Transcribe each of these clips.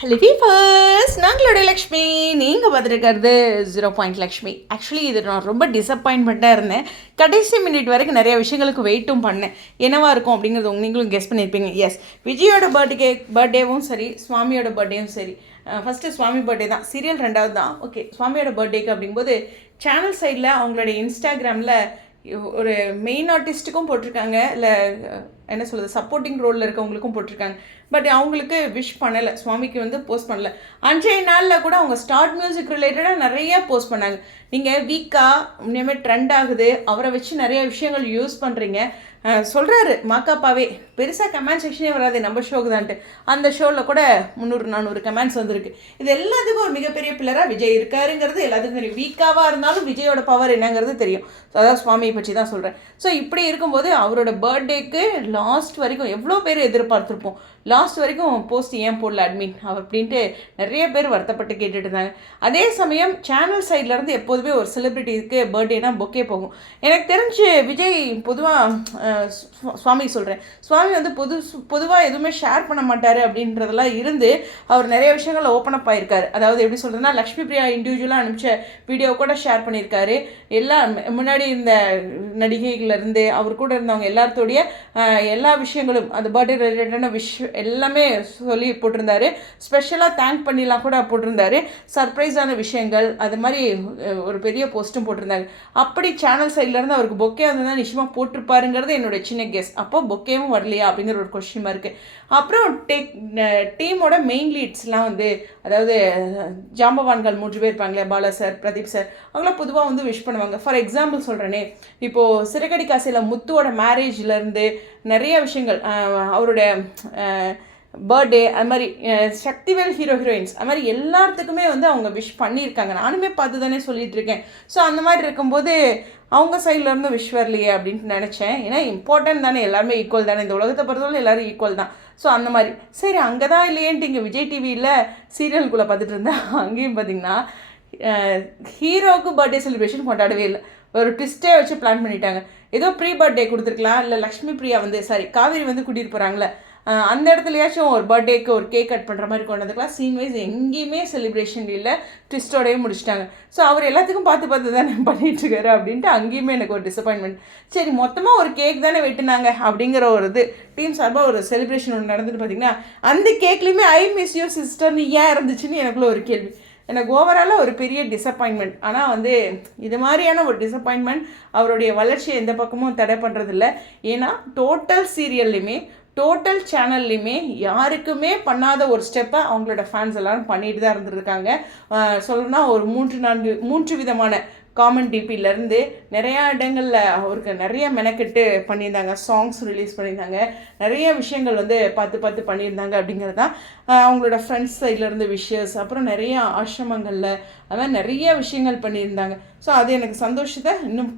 Hello viewers, நாங்களோட Lakshmi. நீங்கள் பார்த்துருக்கிறது 0 Lakshmi. Actually இது நான் ரொம்ப டிசப்பாயின்மெண்ட்டாக இருந்தேன். கடைசி மினிட் வரைக்கும் நிறைய விஷயங்களுக்கு வெயிட்டும் பண்ணேன். என்னவா இருக்கும் அப்படிங்கிறது நீங்களும் கெஸ் பண்ணியிருப்பீங்க. எஸ், விஜயோட பர்த்டேவும் சரி, சுவாமியோட பர்த்டேவும் சரி. ஃபஸ்ட்டு சுவாமி பர்த்டே தான், சீரியல் ரெண்டாவது தான். ஓகே, சுவாமியோட பர்த்டேக்கு அப்படிங்கும்போது சேனல் சைடில் அவங்களுடைய இன்ஸ்டாகிராமில் ஒரு மெயின் ஆர்டிஸ்ட்டுக்கும் போட்டிருக்காங்க, இல்லை என்ன சொல்கிறது, சப்போர்ட்டிங் ரோலில் இருக்கவங்களுக்கும் போட்டிருக்காங்க. பட் அவங்களுக்கு விஷ் பண்ணலை, சுவாமிக்கு வந்து போஸ்ட் பண்ணலை. அன்றைய நாளில் கூட அவங்க ஸ்டார்ட் மியூசிக் ரிலேட்டடாக நிறைய போஸ்ட் பண்ணாங்க. நீங்கள் வீக்காக இனிமேல் ட்ரெண்ட் ஆகுது, அவரை வச்சு நிறைய விஷயங்கள் யூஸ் பண்ணுறீங்க சொல்கிறாரு மாக்காப்பாவே. பெருசாக கமெண்ட் செக்ஷனே வராது நம்ம ஷோக்கு தான்ட்டு. அந்த ஷோவில் கூட 300-400 கமெண்ட்ஸ் வந்திருக்கு. இது எல்லாத்துக்கும் ஒரு மிகப்பெரிய பில்லராக விஜய் இருக்காருங்கிறது எல்லாத்துக்கும் தெரியும். வீக்காவாக இருந்தாலும் விஜயோட பவர் என்னங்கிறது தெரியும். ஸோ அதாவது சுவாமியை பற்றி தான் சொல்கிறேன். ஸோ இப்படி இருக்கும்போது அவரோட பர்த்டேக்கு லாஸ்ட் வரைக்கும் எவ்வளோ பேர் எதிர்பார்த்துருப்போம். லாஸ்ட் வரைக்கும் போஸ்ட் ஏன் போடல அட்மின் அவர் அப்படின்ட்டு நிறைய பேர் வருத்தப்பட்டு கேட்டுட்டு இருந்தாங்க. அதே சமயம் சேனல் சைட்லேருந்து எப்போதுமே ஒரு செலிப்ரிட்டிக்கு பர்த்டேனா பொக்கே போகும். எனக்கு தெரிஞ்சு விஜய் பொதுவாக சுவாமி சொல்கிறேன், சுவாமி வந்து பொதுவாக எதுவுமே ஷேர் பண்ண மாட்டார் அப்படின்றதெல்லாம் இருந்து அவர் நிறைய விஷயங்கள் ஓப்பன் அப் ஆகிருக்காரு. அதாவது எப்படி சொல்கிறதுனா, லக்ஷ்மி பிரியா இண்டிவிஜுவலாக அனுப்பிச்ச வீடியோ கூட ஷேர் பண்ணியிருக்காரு. முன்னாடி இருந்த நடிகைகள்லேருந்து அவர் கூட இருந்தவங்க எல்லாத்தோடைய எல்லா விஷயங்களும், அந்த பர்த்டே ரிலேட்டடான எல்லாமே சொல்லி போட்டிருந்தாரு. ஸ்பெஷலாக தேங்க் பண்ணிலாம் கூட போட்டிருந்தாரு. சர்ப்ரைஸான விஷயங்கள் அது மாதிரி ஒரு பெரிய போஸ்ட்டும் போட்டிருந்தாங்க. அப்படி சேனல் சைட்லேருந்து அவருக்கு பொக்கே வந்து தான் நிச்சயமாக போட்டிருப்பாருங்கிறது என்னோட சின்ன கெஸ். அப்போ பொக்கேவும் வரலையா அப்படிங்கிற ஒரு கொஸ்டின் இருக்குது. அப்புறம் டீமோட மெயின் லீட்ஸ்லாம் வந்து, அதாவது ஜாம்பவான்கள் 3 பேர் இருப்பாங்களே, பாலா சார், பிரதீப் சார், அவங்களாம் பொதுவாக வந்து விஷ் பண்ணுவாங்க. ஃபார் எக்ஸாம்பிள் சொல்கிறேனே, இப்போது சிறகடி காசியில் முத்துவோட மேரேஜ்லேருந்து நிறைய விஷயங்கள், அவருடைய பர்த்டே, அது மாதிரி சக்திவேல் ஹீரோயின்ஸ், அது மாதிரி எல்லாத்துக்குமே வந்து அவங்க விஷ் பண்ணியிருக்காங்க. நானுமே பார்த்து தானே சொல்லிட்டு இருக்கேன். ஸோ அந்த மாதிரி இருக்கும்போது அவங்க சைட்லேருந்து விஷ் வரலையே அப்படின்ட்டு நினச்சேன். ஏன்னா இம்பார்ட்டன்ட் தானே, எல்லாருமே ஈக்குவல் தானே, இந்த உலகத்தை பொறுத்தவரை எல்லோரும் ஈக்குவல் தான். ஸோ அந்த மாதிரி சரி அங்கே தான் இல்லையேன்ட்டு இங்கே விஜய் டிவியில் சீரியலுக்குள்ளே பார்த்துட்டு இருந்தேன். அங்கேயும் பார்த்திங்கன்னா ஹீரோவுக்கு பர்த்டே செலிப்ரேஷன் கொண்டாடவே இல்லை. ஒரு ட்விஸ்ட்டே வச்சு பிளான் பண்ணிட்டாங்க. ஏதோ ப்ரீ பர்த்டே கொடுத்துருக்கலாம், இல்லை லக்ஷ்மி பிரியா வந்து காவேரி வந்து கூட்டிகிட்டு போகிறாங்களே, அந்த இடத்துலையாச்சும் ஒரு பர்த்டேக்கு ஒரு கேக் கட் பண்ணுற மாதிரி கொண்டு வந்துக்கலாம். சீன் வைஸ் எங்கேயுமே செலிப்ரேஷன் இல்லை, ட்விஸ்டோடையே முடிச்சிட்டாங்க. ஸோ அவர் எல்லாத்துக்கும் பார்த்து தானே பண்ணிகிட்ருக்காரு அப்படின்ட்டு அங்கேயுமே எனக்கு ஒரு டிசப்பாயின்மெண்ட். சரி, மொத்தமாக ஒரு கேக் தானே வெட்டினாங்க அப்படிங்கிற ஒரு இது டீம் சார்பாக ஒரு செலிப்ரேஷன் ஒன்று நடந்துட்டு பார்த்திங்கன்னா, அந்த கேக்லேயுமே ஐ மிஸ் யூ சிஸ்டர்னு ஏன் இருந்துச்சுன்னு எனக்குள்ள ஒரு கேள்வி. எனக்கு ஓவராலாக ஒரு பெரிய டிசப்பாயின்மெண்ட். ஆனால் வந்து இது மாதிரியான ஒரு டிசப்பாயின்மெண்ட் அவருடைய வளர்ச்சியை எந்த பக்கமும் தடை பண்ணுறதில்ல. ஏன்னா டோட்டல் சீரியல்லையுமே டோட்டல் சேனல்லையுமே யாருக்குமே பண்ணாத ஒரு ஸ்டெப்பை அவங்களோட ஃபேன்ஸ் எல்லோரும் பண்ணிட்டு தான் இருந்துருக்காங்க. சொல்லணும்னா ஒரு 3 விதமான காமெண்ட் டிபிலேருந்து நிறையா இடங்களில் அவருக்கு நிறைய மெனக்கெட்டு பண்ணியிருந்தாங்க. சாங்ஸ் ரிலீஸ் பண்ணியிருந்தாங்க, நிறைய விஷயங்கள் வந்து பார்த்து பண்ணியிருந்தாங்க. அப்படிங்கிறது தான் அவங்களோட ஃப்ரெண்ட்ஸ் சைட்லேருந்து விஷஸ், அப்புறம் நிறைய ஆசிரமங்களில் அது மாதிரி நிறைய விஷயங்கள் பண்ணியிருந்தாங்க. ஸோ அது எனக்கு சந்தோஷத்தை இன்னும்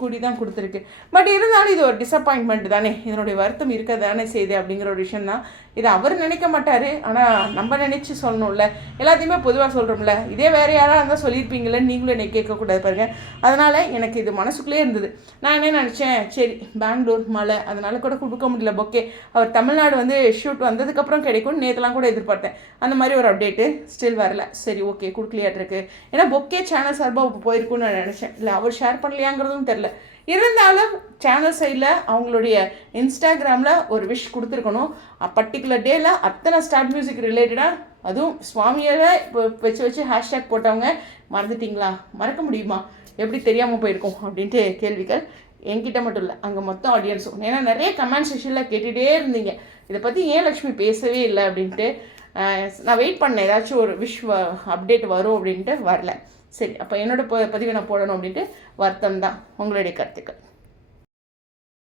கூடி தான் கொடுத்துருக்கு. பட் இருந்தாலும் இது ஒரு டிசப்பாயின்மெண்ட் தானே, இதனுடைய வருத்தம் இருக்க தானே செய்யுது அப்படிங்கிற ஒரு விஷயம் தான். இதை அவர் நினைக்க மாட்டார், ஆனால் நம்ம நினச்சி சொல்லணும்ல. எல்லாத்தையுமே பொதுவாக சொல்கிறோம்ல, இதே வேறு யாராக இருந்தால் சொல்லியிருப்பீங்களே, நீங்களும் என்னை கேட்கக்கூடாது பாருங்க. அதனால் எனக்கு இது மனசுக்குள்ளே இருந்தது. நான் என்ன நினச்சேன், சரி பெங்களூர் மழை, அதனால் கூட கொடுக்க முடியல பொக்கே, அவர் தமிழ்நாடு வந்து ஷூட் வந்ததுக்கப்புறம் கிடைக்கும் நேற்றுலாம் கூட எதிர்பார்த்தேன். அந்த மாதிரி ஒரு அப்டேட்டு ஸ்டில் வரல. சரி ஓகே, கொடுக்கலையாட்டிருக்கு. ஏன்னா பொக்கே சேனல் சார்பாக போயிருக்குன்னு நான் நினச்சேன். இல்லை அவர் ஷேர் பண்ணலையாங்கிறதும் தெரில. இருந்தாலும் சேனல் சைடில் அவங்களுடைய இன்ஸ்டாகிராமில் ஒரு விஷ் கொடுத்துருக்கணும். பர்டிகுலர் டேயில் அத்தனை ஸ்டார்ட் மியூசிக் ரிலேட்டடாக, அதுவும் சுவாமியால் இப்போ வச்சு ஹேஷ்டேக் போட்டவங்க மறந்துட்டிங்களா? மறக்க முடியுமா? எப்படி தெரியாமல் போயிருக்கோம் அப்படின்ட்டு கேள்விகள் என்கிட்ட மட்டும் இல்லை, அங்கே மொத்தம் ஆடியன்ஸும். ஏன்னா நிறைய கமெண்ட் செக்ஷனில் கேட்டுகிட்டே இருந்தீங்க, இதை பற்றி ஏன் லக்ஷ்மி பேசவே இல்லை அப்படின்ட்டு. நான் வெயிட் பண்ணேன் ஏதாச்சும் ஒரு விஷ் அப்டேட் வரும் அப்படின்ட்டு, வரல. சரி, அப்போ என்னோடய பதிவை நான் போடணும் அப்படின்ட்டு வருத்தம் தான். உங்களுடைய கருத்துக்கள்.